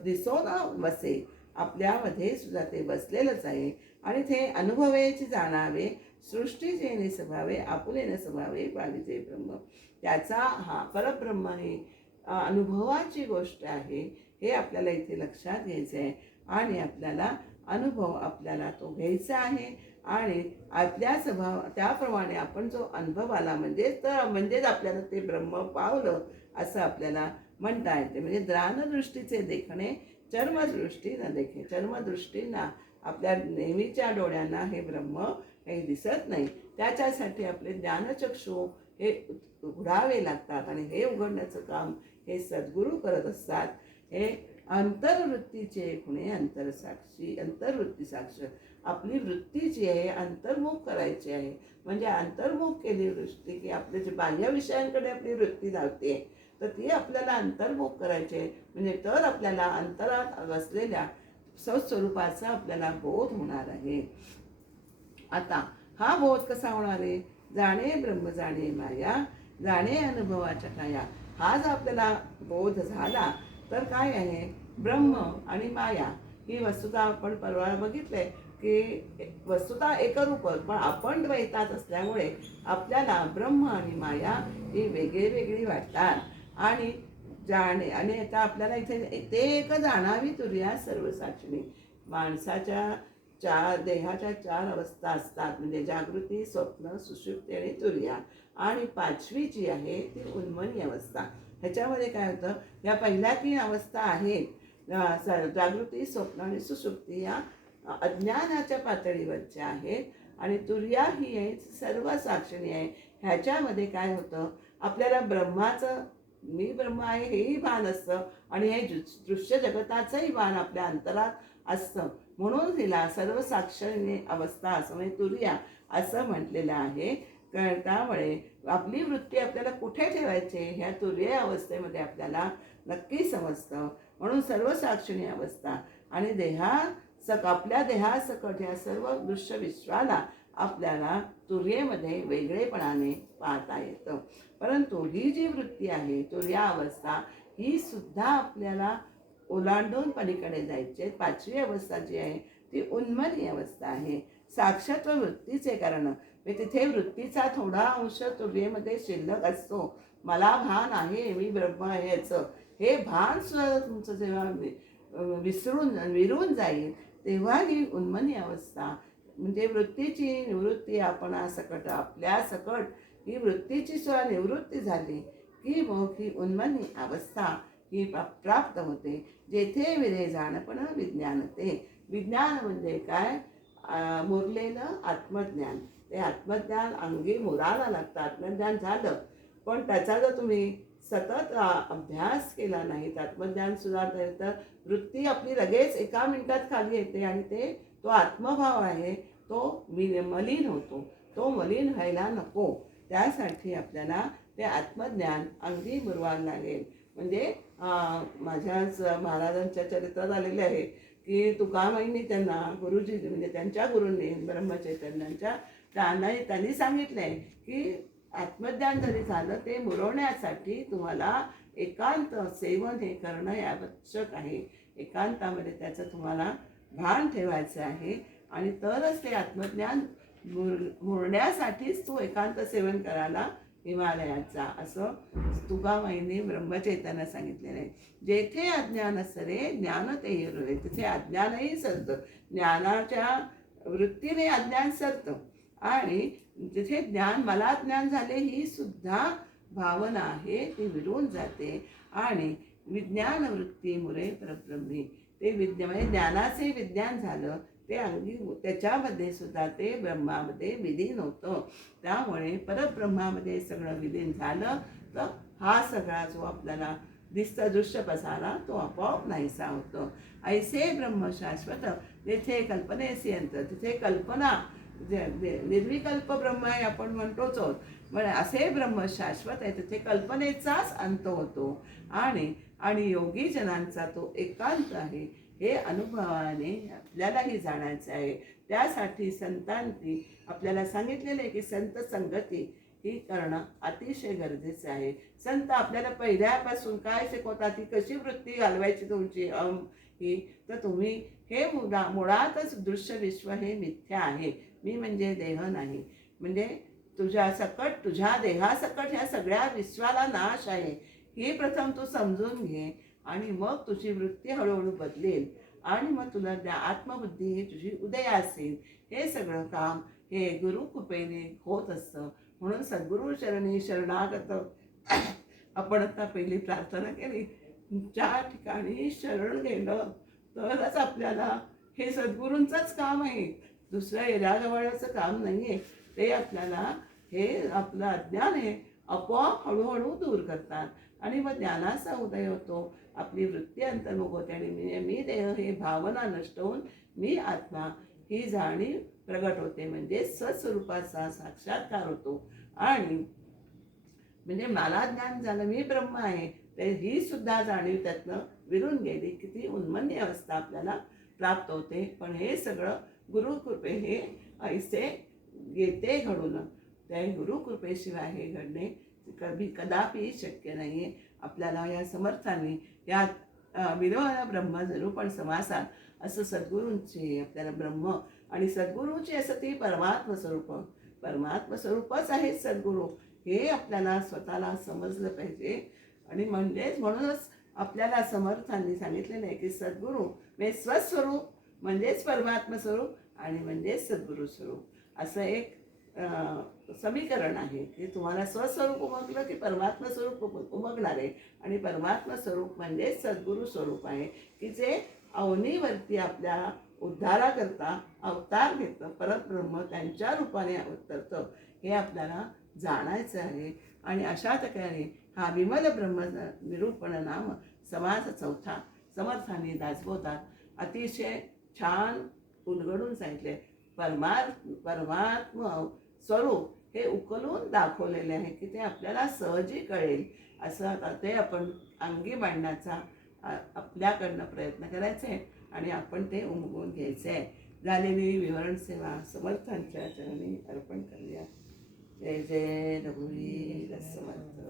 दिसो ना बसे, आपल्यामध्ये सुद्धा ते बसलेलंच आहे. आणि ते अनुभवायचे जाणावे, सृष्टी जेणे स्वभावे आपुले न स्वभावे पाविजे ब्रह्म. त्याचा हा परब्रह्म ही अनुभवाची गोष्ट आहे हे आपल्याला इथे लक्षात घ्यायचं आहे. आणि आपल्याला अनुभव आपल्याला तो घ्यायचा आहे. आणि आपल्या स्वभाव त्याप्रमाणे आपण जो अनुभव आला म्हणजेच आपल्याला ते ब्रह्म पावलं असं आपल्याला म्हणता येते. म्हणजे द्रानदृष्टीचे देखणे चर्मदृष्टी न देखे. चर्मदृष्टींना आपल्या नेहमीच्या डोळ्यांना हे ब्रह्म काही दिसत नाही. त्याच्यासाठी आपले ज्ञानचक्षु हे उघडावे लागतात. आणि हे उघडण्याचं काम हे सद्गुरू करत असतात. हे अंतर्वृत्तीचे खुणे अंतरसाक्षी, अंतर्वृत्ती साक्ष. आपली वृत्ती जी आहे अंतर्मुख करायची आहे. म्हणजे अंतर्मुख केली वृत्ती की आपल्या जे बाह्य विषयांकडे आपली वृत्ती लावते तर ती आपल्याला अंतर्मुख करायची आहे. म्हणजे तर आपल्याला अंतरात बसलेल्या सत्स्वरूपाचा आपल्याला बोध होणार आहे. आता हा बोध कसा होणार आहे? जाणे ब्रह्म जाणे माया, जाणे अनुभवाच्या काया. हा जर आपल्याला बोध झाला तर काय आहे? ब्रह्म आणि माया ही वस्तुता आपण परवा बघितलंय की वस्तुता एकरूप, पण आपण द्वैतात असल्यामुळे आपल्याला ब्रह्म आणि माया ही वेगळी वेगळी वाटतात. आणि जाणे आणि आता आपल्याला इथे ते एक जाणावी तुर्या सर्व साक्षिणी. माणसाच्या देहाच्या 4 अवस्था असतात, म्हणजे जागृती, स्वप्न, सुषुप्ती आणि तुर्या. आणि 5वी जी आहे ती उन्मनी अवस्था. ह्याच्यामध्ये काय होतं, या पहिल्या 3 अवस्था आहेत, जागृती, स्वप्न आणि सुषुप्ती, या अज्ञानाच्या पातळीवरच्या आहेत. आणि तुर्या ही आहे सर्व साक्षिणी आहे. ह्याच्यामध्ये काय होतं, आपल्याला ब्रह्माचं, मी ब्रह्म आहे हेही भान असतं आणि हे दृश्य जगताचंही भान आपल्या अंतरात असतं. म्हणून तिला सर्व साक्षिणी अवस्था असं म्हणजे तुर्या असं म्हटलेलं आहे. त्यामुळे आपली वृत्ती आपल्याला कुठे ठेवायची ह्या तुर्य अवस्थेमध्ये आपल्याला नक्की समजतं. म्हणून सर्व साक्षिणी अवस्था आणि आपल्या देहासकट ह्या सर्व दृश्य विश्वाला आपल्याला तुर्येमध्ये वेगळेपणाने पाहता येतं. परंतु ही जी वृत्ती आहे तुर्या अवस्था, ही सुद्धा आपल्याला ओलांडून पलीकडे जायचे. 5वी अवस्था जी आहे ती उन्मनी अवस्था आहे. साक्षात्व वृत्तीचे कारण, तिथे वृत्तीचा थोडा अंश तुर्येमध्ये शिल्लक असतो. मला भान आहे, मी ब्रह्म आहे याचं, हे भान सुद्धा तुमचं जेव्हा विरून जाईल तेव्हा ही उन्मनी अवस्था, म्हणजे वृत्तीची निवृत्ती आपणासकट, आपल्या सकट ही वृत्तीची सुद्धा निवृत्ती झाली की मग ही उन्मनी अवस्था ही प्राप्त होते. जेथे विरे जाणपण विज्ञानते. विज्ञान म्हणजे काय? मुरलेलं आत्मज्ञान. ते आत्मज्ञान अंगी मुराला लागतं. आत्मज्ञान झालं पण त्याचा जर तुम्ही सतत अभ्यास केला नाही, आत्मज्ञान सुद्धा तर वृत्ती आपली लगेच एका मिनिटात खाली येते आणि तो आत्मभाव आहे तो मलिन होतो. तो मलिन व्हायला नको. त्यासाठी आपल्याला ते आत्मज्ञान अंगी मुरवायला लागेल. म्हणजे माझ्याच महाराजांच्या चरित्रात आलेले आहे की तुकामाईंनी त्यांना गुरुजी म्हणजे त्यांच्या गुरूंनी ब्रह्मचैतन्यांच्या त्यांनी सांगितलंय की आत्मज्ञान जरी झालं ते मुरवण्यासाठी तुम्हाला एकांत सेवन हे करणं आवश्यक आहे. एकांतामध्ये त्याचं तुम्हाला भान ठेवायचं आहे आणि तरच ते आत्मज्ञान मुरण्यासाठीच तो एकांत सेवन करायला हिमालयाचा, असं तुकामाईंनी ब्रह्मचैतन्य सांगितलेलं आहे. जेथे अज्ञान असरे ज्ञान ते हिरवे, तिथे अज्ञानही सरतं. ज्ञानाच्या वृत्तीने अज्ञान सरतं आणि जिथे ज्ञान, मला ज्ञान झाले ही सुद्धा भावना आहे ती विरून जाते आणि विज्ञान वृत्तीमुळे परब्रह्मी, ते म्हणजे ज्ञानाचे विज्ञान झालं, ते अंगी त्याच्यामध्ये सुद्धा ते ब्रह्मामध्ये विलीन होतं. त्यामुळे परब्रह्मामध्ये सगळं विलीन झालं तर हा सगळा जो आपल्याला दिसतं दृश्य पसारा तो आपोआप नाहीसा होतो. ऐसे ब्रह्म शाश्वत, जेथे कल्पनेचे अंत, तिथे कल्पना निर्विकल्प ब्रह्म आहे आपण म्हणतोच आहोत, म्हणजे असे ब्रह्म शाश्वत आहे, तिथे कल्पनेचाच अंत होतो आणि आणि योगी जनांचा तो एकांत आहे, हे अनुभवाने आपल्यालाही जाणायचं आहे. त्यासाठी संतांनी आपल्याला सांगितलेलं आहे की संत संगती ही करणं अतिशय गरजेचं आहे. संत आपल्याला पहिल्यापासून काय शिकवतात, ती कशी वृत्ती घालवायची तुमची ही, तर तुम्ही हे मुळातच दृश्य विश्व हे मिथ्या आहे, मी म्हणजे देह नाही, म्हणजे तुझ्या सकट, तुझ्या देहासकट ह्या सगळ्या विश्वाला नाश आहे, हे प्रथम तू समजून घे आणि मग तुझी वृत्ती हळूहळू बदलेल आणि मग तुला आत्मबुद्धी ही तुझी उदया असेल. हे सगळं काम हे गुरुकृपेने होत असतं. म्हणून सद्गुरु चरणी शरणागत आपण आता पहिली प्रार्थना केली, ज्या ठिकाणी शरण गेलं तरच आपल्याला हे सद्गुरूंचंच काम आहे, दुसऱ्या एराजवळचं काम नाही आहे. ते आपल्याला हे आपलं अज्ञान आहे आपोआप हळूहळू दूर करतात आणि मग ज्ञानाचा उदय होतो, आपली वृत्ती अंतर्मुख होते आणि मी देह हे भावना नष्ट होऊन मी आत्मा ही जाणीव प्रगट होते, म्हणजे सस्वरूपाचा साक्षात्कार होतो आणि म्हणजे मला ज्ञान झालं, मी ब्रह्म आहे, तर ही सुद्धा जाणीव त्यातनं विरून गेली. किती उन्मन्य अवस्था आपल्याला प्राप्त होते. पण हे सगळं गुरुकृपे हे ऐसे येते घडून, त्या गुरुकृपेशिवाय हे घडणे कदापि शक्य नाही आहे. आपल्याला या समर्थांनी या विनोद ब्रह्म निरूपण समासात असं सद्गुरूंची आपल्याला ब्रह्म आणि सद्गुरूची असं ती परमात्म स्वरूपच आहे सद्गुरू, हे आपल्याला स्वतःला समजलं पाहिजे. आणि म्हणूनच आपल्याला समर्थांनी सांगितलेलं आहे की सद्गुरू म्हणजे स्वस्वरूप म्हणजेच परमात्म स्वरूप आणि म्हणजेच सद्गुरू स्वरूप, असं एक समीकरण आहे की तुम्हाला स्वस्वरूप उमगलं की परमात्म स्वरूप उमगणार आहे आणि परमात्म स्वरूप म्हणजे सद्गुरू स्वरूप आहे की जे अवनीवरती आपल्या उद्धाराकरता अवतार घेतं, परब्रह्म त्यांच्या रूपाने अवतरतं, हे आपल्याला जाणायचं आहे. आणि अशा प्रकारे हा विमल ब्रह्म निरूपण नाम समास चौथा समर्थांनी दासबोधात अतिशय छान उलगडून सांगितले. परमात्म स्वरूप हे उकलून दाखवलेले आहे की ते आपल्याला सहजी कळेल, असं ते आपण अंगी बांधण्याचा आपल्याकडनं प्रयत्न करायचे आणि आपण ते उमगून घ्यायचे. झालेली विवरण सेवा समर्थांच्या चरणी अर्पण करूया. जय जय रघुवीर समर्थ.